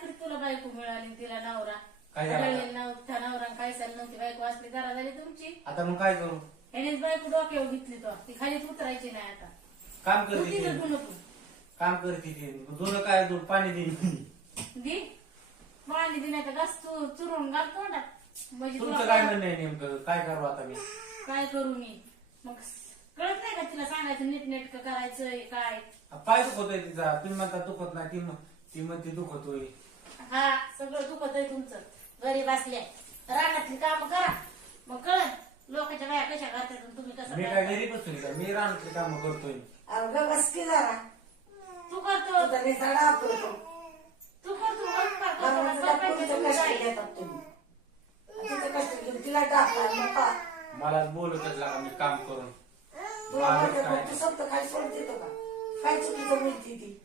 असते तुला बायको मिळाली तिला नवरा काय झालं? नव्हता नवरा काय चाल नव्हती बायको असली जरा झाली तुमची. आता मग काय करू? यानेच बायको डोक्यावर घेतली तो ती खालीच उतरायची नाही आता. काम तू करते तिथं ती. तू नको काम करते ती. दोन काय दूध पाणी देईन. दी पाणी दिण्याचं घास तू चुरून घाल तोंडात. म्हणजे तुला तुमचं काय म्हणणं आहे नेमकं? काय करू आता मी? काय करू मी मग कळत नाही का तिला सांगायचं नीटनेटकं करायचंय काय. पाय दुखतोय तिचा. तुम्ही म्हणता दुखत नाही, ती म्हणते दुखतोय. हा सगळं दुखत आहे तुमचं. घरी बसल्या रानातली काम करा मग कळत लोकांच्या बाया कशा करतात आणि तुम्ही कसं मी काय करता. घरी बसून का? मी रानातली कामं करतोय. अवघं बस की जरा तू करतो तुझा निसर्ग वापरतो. तू करतो म्हणून तुला कोणतं कष्ट घेतात तुम्ही. तिचं कष्ट घेऊन तिला टाकतात मग पा. मला बोलतच लागा मी काम करून. तुला माझं म्हणते काय? तू स्वतः काय सोडते तो का? काय चुकीचं मिळते ती